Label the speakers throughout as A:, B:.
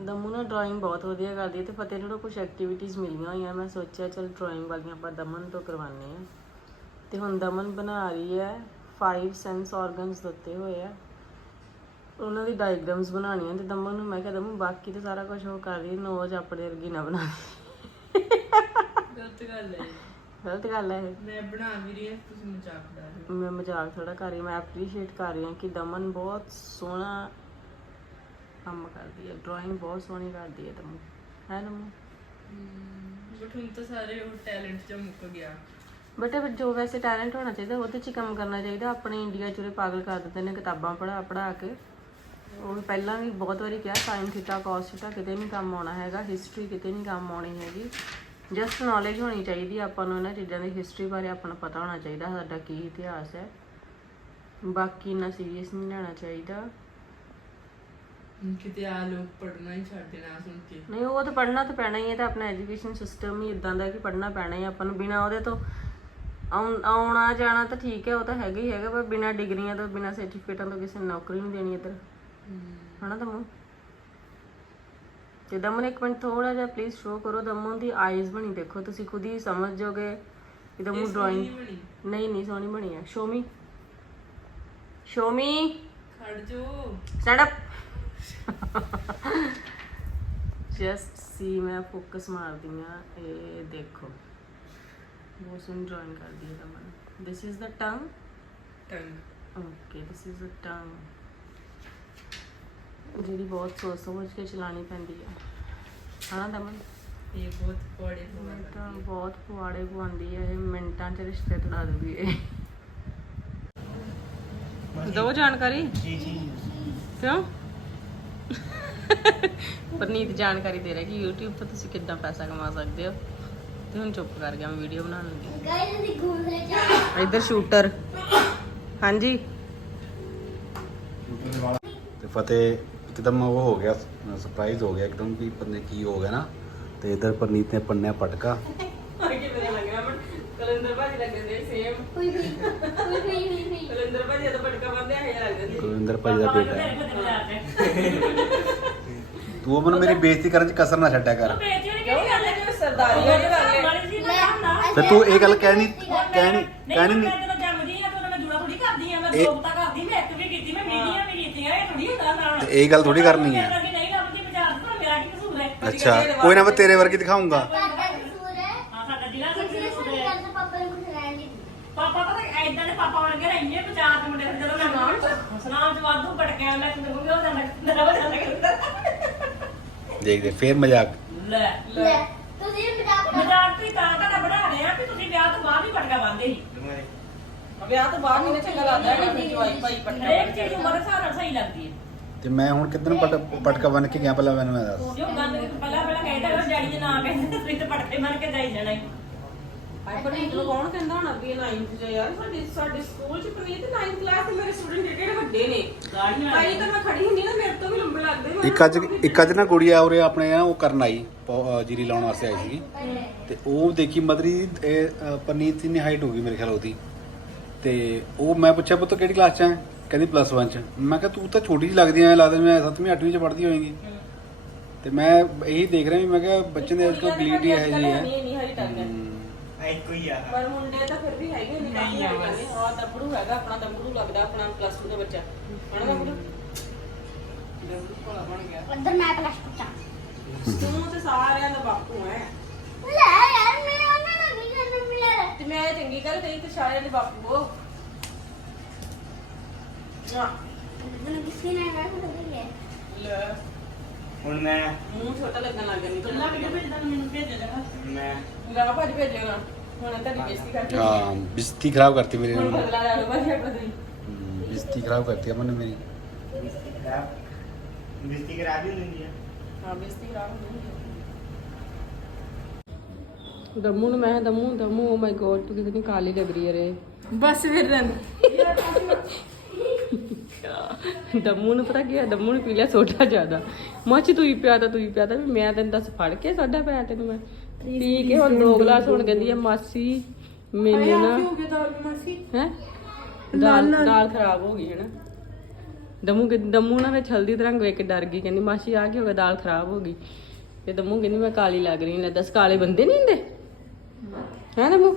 A: ਦਮੂ ਨਾ ਡਰਾਇੰਗ ਬਹੁਤ ਵਧੀਆ ਕਰਦੀ ਹੈ ਤੇ ਫਤਿਹ ਨੂੰ ਕੁਝ ਐਕਟੀਵਿਟੀਜ਼ ਮਿਲੀਆਂ ਹੋਈਆਂ। ਮੈਂ ਸੋਚਿਆ ਚਲ ਡਰਾਇੰਗ ਵਾਲੀਆਂ ਆਪਾਂ ਦਮਨ ਤੋਂ ਕਰਵਾਉਂਦੇ ਆ ਤੇ ਹੁਣ ਦਮਨ ਬਣਾ ਰਹੀ ਹੈ 5 ਸੈਂਸ ਆਰਗਨਸ ਦਿੱਤੇ ਹੋਏ ਆ। ਉਹਨਾਂ ਦੀ ਡਾਇਗਰਾਮਸ ਬਣਾਉਣੀਆਂ ਤੇ ਦਮਨ ਨੂੰ ਮੈਂ ਕਿਹਾ ਦਮਨ ਬਾਕੀ ਤੇ ਸਾਰਾ ਕੁਝ ਉਹ ਕਰ ਰਹੀ ਹੈ ਨੋਜ ਆਪਣੇ ਵਰਗੀ ਨਾ ਬਣਾ ਦੇ।
B: ਗਲਤ ਗੱਲ ਹੈ।
A: ਗਲਤ ਗੱਲ ਹੈ।
B: ਮੈਂ ਬਣਾ ਵੀ ਰਹੀ ਹਾਂ ਤੁਸੀਂ ਮਜ਼ਾਕ ਉਡਾ ਰਹੇ ਹੋ।
A: ਮੈਂ ਮਜ਼ਾਕ ਥੋੜਾ ਕਰ ਰਹੀ ਹਾਂ, ਮੈਂ ਐਪਰੀਸ਼ੀਏਟ ਕਰ ਰਹੀ ਹਾਂ ਕਿ ਦਮਨ ਬਹੁਤ ਸੋਹਣਾ ਕੰਮ ਕਰਦੀ ਹੈ ਡਰਾਇੰਗ ਬਹੁਤ ਸੋਹਣੀ ਕਰਦੀ ਹੈ ਦਮਨ ਹੈ ਦਮਨ
B: ਬਟ ਹੁਣ ਤਾਂ ਸਾਰੇ ਉਹ ਟੈਲੈਂਟ ਚ ਮੁੱਕ ਗਿਆ।
A: ਬਟ ਜੋ ਵੈਸੇ ਟੈਲੈਂਟ ਹੋਣਾ ਚਾਹੀਦਾ ਉਹਦੇ 'ਚ ਹੀ ਕੰਮ ਕਰਨਾ ਚਾਹੀਦਾ। ਆਪਣੇ ਇੰਡੀਆ 'ਚ ਉਰੇ ਪਾਗਲ ਕਰ ਦਿੰਦੇ ਨੇ ਕਿਤਾਬਾਂ ਪੜ੍ਹਾ ਪੜ੍ਹਾ ਕੇ। ਉਹ ਪਹਿਲਾਂ ਵੀ ਬਹੁਤ ਵਾਰੀ ਕਿਹਾ ਸਾਇੰਸ ਥੀਟਾ ਕਾਸ ਥੀਟਾ ਕਿਤੇ ਨਹੀਂ ਕੰਮ ਆਉਣਾ ਹੈਗਾ ਹਿਸਟਰੀ ਕਿਤੇ ਨਹੀਂ ਕੰਮ ਆਉਣੀ ਹੈਗੀ। ਜਸਟ ਨੌਲੇਜ ਹੋਣੀ ਚਾਹੀਦੀ ਆਪਾਂ ਨੂੰ ਇਹਨਾਂ ਚੀਜ਼ਾਂ ਦੀ ਹਿਸਟਰੀ ਬਾਰੇ ਆਪਾਂ ਨੂੰ ਪਤਾ ਹੋਣਾ ਚਾਹੀਦਾ ਸਾਡਾ ਕੀ ਇਤਿਹਾਸ ਹੈ। ਬਾਕੀ ਇੰਨਾ ਸੀਰੀਅਸ ਨਹੀਂ ਲੈਣਾ ਚਾਹੀਦਾ।
B: ਕਿਤੇ ਆ ਲੋਕ ਪੜਨਾ ਹੀ ਛੱਡ ਦੇਣਾ ਸੁਣ ਕੇ।
A: ਨਹੀਂ ਉਹ ਤਾਂ ਪੜ੍ਹਨਾ ਤਾਂ ਪੈਣਾ ਹੀ ਹੈ ਤਾਂ ਆਪਣਾ ਐਜੂਕੇਸ਼ਨ ਸਿਸਟਮ ਹੀ ਇਦਾਂ ਦਾ ਕਿ ਪੜ੍ਹਨਾ ਪੈਣਾ ਹੀ ਆਪਾਂ ਨੂੰ ਬਿਨਾ ਉਹਦੇ ਤੋਂ ਆਉਣ- ਆਉਣਾ ਜਾਣਾ ਤਾਂ ਠੀਕ ਹੈ ਉਹ ਤਾਂ ਹੈਗਾ ਹੀ ਹੈਗਾ ਪਰ ਬਿਨਾ ਡਿਗਰੀਆਂ ਤੋਂ ਬਿਨਾ ਸਰਟੀਫਿਕੇਟਾਂ ਤੋਂ ਕਿਸੇ ਨੂੰ ਨੌਕਰੀ ਨਹੀਂ ਦੇਣੀ ਇੱਧਰ। ਹਨਾ ਦਮਨ ਤੇ ਦਮਨ ਇੱਕ ਮਿੰਟ ਥੋੜਾ ਜਿਹਾ ਪਲੀਜ਼ ਸ਼ੋ ਕਰੋ ਦਮਨ ਦੀ ਆਈਜ਼ ਬਣੀ ਦੇਖੋ ਤੁਸੀਂ ਖੁਦ ਹੀ ਸਮਝ ਜਾਓਗੇ ਕਿ ਦਮਨ ਡਰਾਇੰਗ
B: ਬਣੀ।
A: ਨਹੀਂ ਨਹੀਂ ਸੋਹਣੀ ਬਣੀ ਹੈ। ਸ਼ੋ ਮੀ ਸ਼ੋ ਮੀ
B: ਖੜ ਜੋ
A: ਸਟੈਂਡ ਅਪ ਜਸਟ ਸੀ ਮੈਂ ਫੋਕਸ ਮਾਰਦੀ ਆ ਇਹ ਦੇਖੋ। ਬਹੁਤ ਸੋਹਣੀ ਡਰਾਇੰਗ ਕਰਦੀ ਹੈ Daman this is the tongue?
B: Tongue
A: okay this is the tongue ਜਿਹੜੀ ਬਹੁਤ ਸੋਚ ਸਮਝ ਕੇ ਚਲਾਣੀ ਪੈਂਦੀ ਹੈ ਹਾਂ ਦਮਨ?
B: ਇਹ ਬਹੁਤ
A: ਇਹ ਤਾਂ ਬਹੁਤ ਪੁਆੜੇ ਪਵਾਉਂਦੀ ਹੈ ਇਹ ਮਿੰਟਾਂ 'ਚ ਰਿਸ਼ਤੇ ਤੁੜਾ ਦਿੰਦੀ ਹੈ ਦੋ ਜਾਣਕਾਰੀ?
C: ਜੀ ਜੀ।
A: ਕਿਉਂ? ਪਰਨੀਤ ਜਾਣਕਾਰੀ ਦੇ ਰਿਹਾ ਕਿ YouTube ਤੋਂ ਤੁਸੀਂ ਕਿੱਦਾਂ ਪੈਸਾ ਕਮਾ ਸਕਦੇ ਹੋ? ਤੇ ਹੁਣ ਚੁੱਪ ਕਰ ਗਿਆ ਮੈਂ ਵੀਡੀਓ ਬਣਾਉਣ ਲੱਗੀ।
D: ਗਾਇਸ ਅਸੀਂ ਘੁੰਮ ਰਹੇ ਜਾ
A: ਇੱਧਰ ਸ਼ੂਟਰ ਹਾਂਜੀ।
C: ਤੇ ਫਤਿਹ ਇੱਕਦਮ ਉਹ ਹੋ ਗਿਆ ਸਰਪ੍ਰਾਈਜ਼ ਹੋ ਗਿਆ ਇੱਕਦਮ ਵੀ ਪੰਨੇ ਕੀ ਹੋ ਗਿਆ ਨਾ। ਤੇ ਇਧਰ ਪਰਨੀਤ ਨੇ ਪੰਨਿਆ ਪਟਕਾ।
A: ਕਲੰਦਰ ਭਾਜੀ ਲੱਗਦੇ ਸੇਮ
D: ਕੋਈ ਵੀ ਕੋਈ ਨਹੀਂ ਨਹੀਂ।
A: ਕਲੰਦਰ ਭਾਜੀ ਦਾ ਪਟਕਾ ਬੰਦੇ ਹੈ ਲੱਗਦੇ
C: ਕੁਲਵਿੰਦਰ ਭਾਈ ਦਾ ਬੇਟਾ ਹੈ। ਤੂੰ ਅਮਨ ਮੇਰੀ ਬੇਇੱਜ਼ਤੀ ਕਰਨ ਚ ਕਸਰ ਨਾ ਛੱਡਿਆ ਕਰ।
A: ਸਰਦਾਰੀ ਵਾਲੀ ਗੱਲ ਹੈ।
C: ਫਿਰ ਤੂੰ ਇਹ ਗੱਲ ਕਹਿਣੀ ਕਹਿਣੀ ਕਹਿਣੀ ਨਹੀਂ।
E: ਤਾਂ ਮੈਂ ਜੂੜਾ ਥੋੜੀ ਕਰਦੀ ਆ ਮੈਂ
C: ਇਹ-
E: ਸੋਪਤਾ ਕਰਦੀ ਮੈਂ ਇੱਕ ਵੀ ਕੀਤੀ ਮੈਂ ਮੀਡੀਆ ਵੀ ਕੀਤੀਆਂ ਇਹ ਥੋੜੀ ਹੁੰਦਾ ਨਾਲ
C: ਤੇ ਇਹ ਗੱਲ ਥੋੜੀ ਕਰਨੀ
E: ਤੋਂ ਹੈ।
C: ਅੱਛਾ ਕੋਈ ਨਾ ਮੈਂ ਤੇਰੇ ਵਰਗੀ ਦਿਖਾਉਂਗਾ
D: ਤੁਹਾਡਾ ਕਸੂਰ ਹੈ
E: ਹਾਂ ਸਾਡਾ ਜ਼ਿਲ੍ਹਾ
D: ਤੁਸੀਂ
E: ਸੰਗਰੂਰ
D: ਇਸ
E: ਹੈ
D: ਗੱਲ ਤੋਂ ਪਾਪਾ ਨੂੰ ਕੁਝ ਰਹਿਣ ਨਹੀਂ
E: ਪਾਪਾ ਪਤਾ ਐਦਾਂ ਦੇ ਪਾਪਾ ਵਰਗੇ ਰਹੇ ਇੰਨੇ ਬਾਜ਼ਾਰ ਦੇ ਮੁੰਡੇ ਫਿਰ ਜਦੋਂ ਮੈਂ ਨਾਮ ਚ ਸਨਾਮ ਚ ਹੋ ਕਿੰਨਾ ਹੋ ਕਿੰਨਾ
C: ਦੇਖਦੇ ਫੇਰ ਮਜ਼ਾਕ।
E: ਲੈ
D: ਲੈ। ਤੁਸੀਂ ਵੀ ਮਜ਼ਾਕ ਕਰੋ।
E: ਮਜ਼ਾਕ ਤੁਸੀਂ ਤਾਂ ਤੁਹਾਡਾ ਬਣਾ ਰਹੇ ਆ ਕਿ ਤੁਸੀਂ ਵਿਆਹ ਤੋਂ ਬਾਅਦ ਹੀ ਪਟਕਾ ਬੰਨਦੇ ਸੀ।
A: ਵਿਆਹ ਤੋਂ ਬਾਅਦ ਨਹੀਂ ਚੰਗਾ ਲੱਗਦਾ ਹੈਗਾ ਵੀ ਜਵਾਈ ਭਾਈ
E: ਹਰੇਕ ਚੀਜ਼ ਉਮਰ ਦੇ ਹਿਸਾਬ ਨਾਲ ਸਹੀ ਲੱਗਦੀ ਹੈ।
C: ਤੇ ਮੈਂ ਹੁਣ ਪਟ ਪਟਕਾ ਬਣ ਕੇ ਗਿਆ ਪਹਿਲਾਂ ਮੈਨੂੰ ਇਹ ਦੱਸ।
E: ਜੋ ਗੱਲ ਪਹਿਲਾਂ ਪਹਿਲਾਂ ਕਹਿੰਦਾ ਡੈਡੀ ਦੇ ਨਾਂ ਕਹਿੰਦੇ ਤੁਸੀਂ ਤਾਂ ਪਟਕੇ ਮਾਰ ਕੇ ਜਾਈ ਜਾਣਾ ਹੀ।
A: ਹਾਈ ਪਰਨੀਤ ਨੂੰ ਕੌਣ ਕਹਿੰਦਾ ਹੋਣਾ ਵੀ ਇਹ 9th ਚ ਯਾਰ ਸਾਡੇ ਸਾਡੇ ਸਕੂਲ ਚ ਪਰਨੀਤ 9th ਕਲਾਸ ਦੇ ਮੇਰੇ ਸਟੂਡੈਂਟ ਜਿਹੜੇ ਵੱਡੇ ਨੇ।
E: ਗਾੜੀਆਂ
A: ਭਾਈ ਤਾਂ ਮੈਂ ਖੜੀ ਹੁੰਦੀ ਨਾ ਮੇਰੇ ਤੋਂ ਵੀ ਲੰਬੇ ਲੱਗਦੇ ਮੈਂ
C: ਇੱਕ ਅੱਜ ਇੱਕ ਅੱਜ ਨਾ ਗੁੜੀਆ ਉਰੇ ਆਪਣੇ ਨਾ ਉਹ ਕਰਨ ਆਈ ਪੌ- ਜੀਰੀ ਲਾਉਣ ਵਾਸਤੇ ਆਈ ਸੀਗੀ। ਤੇ ਉਹ ਦੇਖੀ ਮਦਰੀ ਇਹ, ਅਹ, ਪਰਨੀਤ ਦੀ ਹਾਈਟ ਹੋ ਗਈ ਮੇਰੇ ਖਿਆਲ ਉਹਦੀ। ਤੇ ਉਹ ਮੈਂ ਪੁੱਛਿਆ ਪੁੱਤ ਕਿਹੜੀ ਕਲਾਸ ਚ ਹੈ ਕਹਿੰਦੀ ਪਲੱਸ 1 ਚ। ਮੈਂ ਕਿਹਾ ਤੂੰ ਤਾਂ ਛੋਟੀ ਜਿਹੀ ਲੱਗਦੀ ਐ ਲੱਗਦਾ ਮੈਂ 7ਵੀਂ 8ਵੀਂ ਚ ਪੜ੍ਹਦੀ ਹੋਏਗੀ। ਤੇ ਮੈਂ ਇਹੀ ਦੇਖ ਰਿਹਾ ਵੀ ਮੈਂ ਕਿਹਾ ਬੱਚੇ ਦੇ ਅੱਜ ਕੱਲ੍ਹ ਗਲੀਟੀ ਇਹ ਜਿਹੀ ਹੈ।
A: ਨਹੀਂ ਨਹੀਂ ਹਰੀ ਟੰਗ ਹੈ
C: ਹਮ,
F: ਇੱਕੋ ਹੀ ਆ।
A: ਪਰ ਮੁੰਡੇ ਤਾਂ ਫਿਰ ਵੀ ਹੈਗੇ ਨੇ ਨਹੀਂ ਆ ਆ ਦਬੜੂ ਹੈਗਾ ਆਪਣਾ ਦਬੜੂ ਲੱਗਦਾ ਆਪਣਾ ਪਲੱਸ 2 ਦਾ ਬੱਚਾ। ਹਣਾ ਦਬੜੂ ਦਬੜੂ ਭੋਲਾ ਬਣ ਗਿਆ।
D: ਅੰਦਰ ਮੈਂ ਪਲੱਸ
A: ਤੂੰ ਤੇ ਸਾਰਿਆਂ ਦਾ ਬਾਪੂ ਹੈ
D: ਲੈ ਯਾਰ ਮੈਂ ਉਹਨਾਂ ਨਾਲ ਵੀ ਜਨਮ ਮਿਲਿਆ
A: ਤੇ ਮੈਂ ਚੰਗੀ ਗੱਲ ਕਹੀ ਤੇ ਸਾਰਿਆਂ ਦੇ ਬਾਪੂ ਹੋ। ਨਾ
D: ਮੈਨੂੰ ਕਿਸੇ ਨੇ ਨਾ ਸਮਝ ਲਿਆ
A: ਲੈ।
F: ਹੁਣ ਮੈਂ
A: ਮੂੰਹ ਛੋਟਾ ਲੱਗਣ ਲੱਗ ਗਿਆ। ਨਹੀਂ
E: ਕਿਤੇ ਭੇਜਦਾ ਮੈਨੂੰ ਭੇਜ ਦੇਗਾ
F: ਮੈਂ
A: ਗਾ ਭਾਜੀ ਭੇਜੇਗਾ। ਹੁਣ ਤਾਂ ਬੇਇੱਜ਼ਤੀ ਕਰਕੇ
C: ਹਾਂ ਬਿਸਤੀ ਖਰਾਬ ਕਰਤੀ ਮੇਰੀ
A: ਹੁਣ
C: ਨੇ।
A: ਬਦਲਾ ਲੈ ਲਓ ਭਾਜੀ ਆਪਣਾ ਤੁਸੀਂ।
C: ਬਿਸਤੀ ਖਰਾਬ ਕਰਤੀ ਅਮਨ ਨੇ ਮੇਰੀ।
F: ਬਿਸਤੀ ਕਰਾ ਦੀ ਹੁੰਦੀ ਆ।
A: ਹਾਂ ਬੇਇੱਜ਼ਤੀ ਖਰਾਬ ਹੁੰਦੀ ਦਮੂ ਨੂੰ ਮੈਂ ਦਮੂ ਦਮੂ ਓ ਮਾਈ ਗੋਡ ਤੂੰ ਕਿਤਨੀ ਕਾਲੀ ਲੱਗ ਰਹੀ ਹੈ ਰੇ ਬਸ ਫਿਰ ਦਮੂ ਨੂੰ ਪਤਾ ਕੀ ਹੈ ਦਮੂ ਨੇ ਪੀ ਲਿਆ ਸੋਡਾ ਜ਼ਿਆਦਾ। ਮੱਚ ਤੂੰ ਹੀ ਪਿਆ ਤਾਂ ਤੂੰ ਹੀ ਪਿਆ ਤਾਂ ਵੀ ਮੈਂ ਤੈਨੂੰ ਦੱਸ ਫੜ ਕੇ ਸੋਡਾ ਪਿਆ ਤੈਨੂੰ ਮੈਂ। ਪੀ ਕੇ ਹੁਣ ਦੋ ਗਲਾਸ ਹੁਣ ਕਹਿੰਦੀ ਆ ਮਾਸੀ ਮੈਨੂੰ ਨਾ ਹੈ ਦਾਲ ਦਾਲ ਖਰਾਬ ਹੋ ਗਈ ਹੈ ਨਾ। ਦਮੂ ਕਿ ਦਮੂ ਨਾ ਵਿੱਚ ਹਲਦੀ ਦਾ ਰੰਗ ਵੇਖ ਕੇ ਡਰ ਗਈ ਕਹਿੰਦੀ ਮਾਸੀ ਆ ਕੀ ਹੋ ਗਿਆ ਦਾਲ ਖਰਾਬ ਹੋ ਗਈ। ਤੇ ਦਮੂ ਕਹਿੰਦੀ ਮੈਂ ਕਾਲੀ ਲੱਗ ਰਹੀ ਲੈ ਦੱਸ ਕਾਲੇ ਬੰਦੇ ਨਹੀਂ ਹੁੰਦੇ? ਹੈ ਦਮੂ?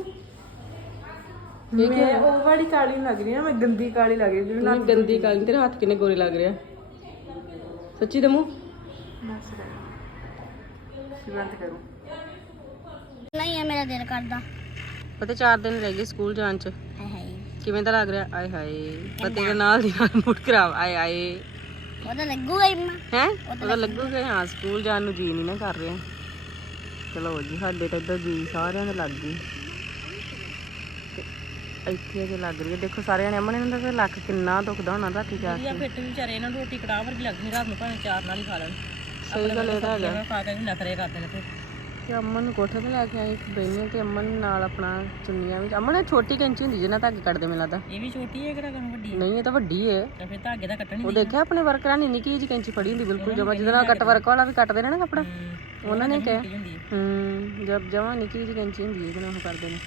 B: ਮੈਂ ਉਹ ਵਾਲੀ ਕਾਲੀ ਲੱਗ ਰਹੀ ਆ ਮੈਂ ਗੰਦੀ ਕਾਲੀ ਲੱਗ ਰਹੀ ਜਿਵੇਂ
A: ਨਾ ਗੰਦੀ ਕਾਲੀ ਤੇਰੇ ਹੱਥ ਕਿੰਨੇ ਗੋਰੇ ਲੱਗ ਰਿਹਾ ਸੱਚੀ ਦਮੂ?
B: ਸਿਵੰਤ ਕਰੂੰ।
D: ਨਹੀਂ ਹੈ ਮੇਰਾ ਦਿਲ ਕਰਦਾ।
A: ਪਤਾ 4 ਦਿਨ ਰਹਿ ਗਏ ਸਕੂਲ ਜਾਣ ਚ।
D: ਹਾਏ ਹਾਏ।
A: ਕਿਵੇਂ ਦਾ ਲੱਗ ਰਿਹਾ? ਆਏ ਹਾਏ। ਪਤੇ ਦੇ ਨਾਲ ਦੀ ਨਾਲ ਮੁੜ ਖਰਾਬ। ਆਏ ਆਏ
D: ਉਹਦਾ ਲੱਗੂਗਾ ਹੀ ਮੈਂ।
A: ਹੈ? ਉਹਦਾ ਲੱਗੂਗਾ। ਹਾਂ। ਸਕੂਲ ਜਾਣ ਨੂੰ ਜੀ ਨਹੀਂ ਨਾ ਕਰ ਰਿਹਾ। ਚਲੋ ਜੀ ਸਾਡੇ ਤਾਂ ਇੱਧਰ ਜੀ ਸਾਰਿਆਂ ਦੇ ਲੱਗ ਗਈ। ਤੇ ਇੱਥੇ ਜੇ ਲੱਗ ਰਹੀ ਹੈ। ਦੇਖੋ ਸਾਰਿਆਂ ਨੇ ਅਮਨ ਇਹਨਾਂ ਦਾ ਤਾਂ ਲੱਕ ਕਿੰਨਾ ਦੁਖਦਾ ਹੋਣਾ ਰਾਤੀ ਜਾ ਕੇ।
E: ਫਿੱਟ ਵਿਚਾਰੇ ਇਹਨਾਂ ਨੂੰ ਰੋਟੀ ਕੜਾਹ ਵਰਗੀ ਲੱਗਦੀ ਰਾਤ ਨੂੰ ਭਾਵੇਂ ਚਾਰ ਨਾਲ ਹੀ ਖਾ ਲੈਣ।
A: ਸਹੀ ਗੱਲ ਇਹ ਤਾਂ ਹੈਗਾ।
E: ਖਾ ਕੇ ਵੀ ਨਖਰੇ ਕਰਦੇ ਨੇ ਫਿਰ
A: ਤੇ ਅਮਨ ਨੂੰ ਕੋਠੇ ਤੇ ਲੈ ਕੇ ਆਈ ਬੈਨੇ ਤੇ ਅਮਨ ਨਾਲ ਆਪਣਾ ਚੁੰਨੀਆਂ ਵਿੱਚ। ਅਮਨ ਇਹ ਛੋਟੀ ਕੈਂਚੀ ਹੁੰਦੀ ਜਿਹਨਾਂ ਧਾਗੇ ਕੱਟਦੇ ਮੈਨੂੰ ਲੱਗਦਾ।
E: ਇਹ ਵੀ ਛੋਟੀ ਹੈ ਕਿਹੜਾ ਕਰਨ ਵੱਡੀ
A: ਨਹੀਂ ਇਹ ਤਾਂ ਵੱਡੀ ਹੈ
E: ਤਾਂ ਫਿਰ ਧਾਗੇ ਦਾ ਕੱਟਣੀ
A: ਉਹ ਦੇਖਿਆ ਆਪਣੇ ਵਰਕਰਾਂ ਨੇ ਨਿੱਕੀ ਜਿਹੀ ਕੈਂਚੀ ਫੜੀ ਹੁੰਦੀ ਬਿਲਕੁਲ ਜਮਾ ਜਿਹਦੇ ਨਾਲ ਕੱਟ ਵਰਕ ਵਾਲਾ ਵੀ ਕੱਟਦੇ ਨੇ ਨਾ ਕੱਪੜਾ। ਉਹਨਾਂ ਨੇ ਕਿਹਾ।
E: ਹੈ।
A: ਹੂੰ ਜਬ ਜਮਾ ਨਿੱਕੀ ਜਿਹੀ ਕੈਂਚੀ ਹੁੰਦੀ ਹੈ ਜਿਹਦੇ ਨਾਲ ਉਹ ਕਰਦੇ ਨੇ।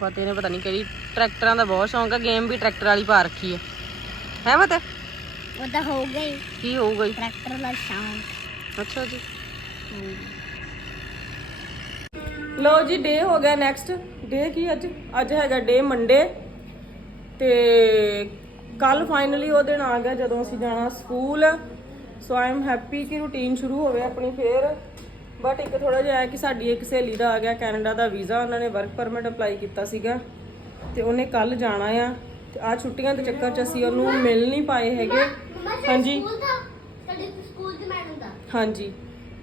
A: ਪਤੇ ਨੇ ਪਤਾ ਨਹੀਂ ਕਿਹੜੀ ਟਰੈਕਟਰਾਂ ਦਾ ਬਹੁਤ ਸ਼ੌਂਕ ਆ ਗੇਮ ਵੀ ਟਰੈਕਟਰ ਵਾਲੀ ਪਾ ਰੱਖੀ ਹੈ ਹੈ ਪਤਾ?
D: ਉਹਦਾ ਹੋ ਗਈ
A: ਕੀ ਹੋਊਗਾ ਜੀ
D: ਟਰੈਕਟਰ ਦਾ ਸ਼ੌਂਕ।
A: ਅੱਛਾ ਜੀ। ਲੋ ਜੀ ਡੇ ਹੋ ਗਿਆ ਨੈਕਸਟ ਡੇ ਕੀ ਅੱਜ? ਅੱਜ ਹੈਗਾ ਡੇ ਮੰਡੇ ਤੇ ਕੱਲ ਫਾਈਨਲੀ ਉਹ ਦਿਨ ਆ ਗਿਆ ਜਦੋਂ ਅਸੀਂ ਜਾਣਾ school so I am happy ਕਿ ਰੂਟੀਨ ਸ਼ੁਰੂ ਹੋਵੇ ਆਪਣੀ ਫੇਰ। ਬਟ ਇੱਕ ਥੋੜਾ ਜਿਹਾ ਹੈ ਕਿ ਸਾਡੀ ਇੱਕ ਸਹੇਲੀ ਦਾ ਆ ਗਿਆ ਕੈਨੇਡਾ ਦਾ ਵੀਜ਼ਾ ਉਹਨਾਂ ਨੇ ਵਰਕ ਪਰਮਿਟ ਅਪਲਾਈ ਕੀਤਾ ਸੀਗਾ। ਤੇ ਉਹਨੇ ਕੱਲ ਜਾਣਾ ਆ। ਤੇ ਆ ਛੁੱਟੀਆਂ ਦੇ ਚੱਕਰ 'ਚ ਅਸੀਂ ਉਹਨੂੰ ਮਿਲ ਨਹੀਂ ਪਾਏ ਹੈਗੇ। ਹਾਂਜੀ।
D: ਸਕੂਲ ਦਾ ਸਾਡੇ ਸਕੂਲ ਦੇ ਮੈਡਮ ਦਾ।
A: ਹਾਂਜੀ।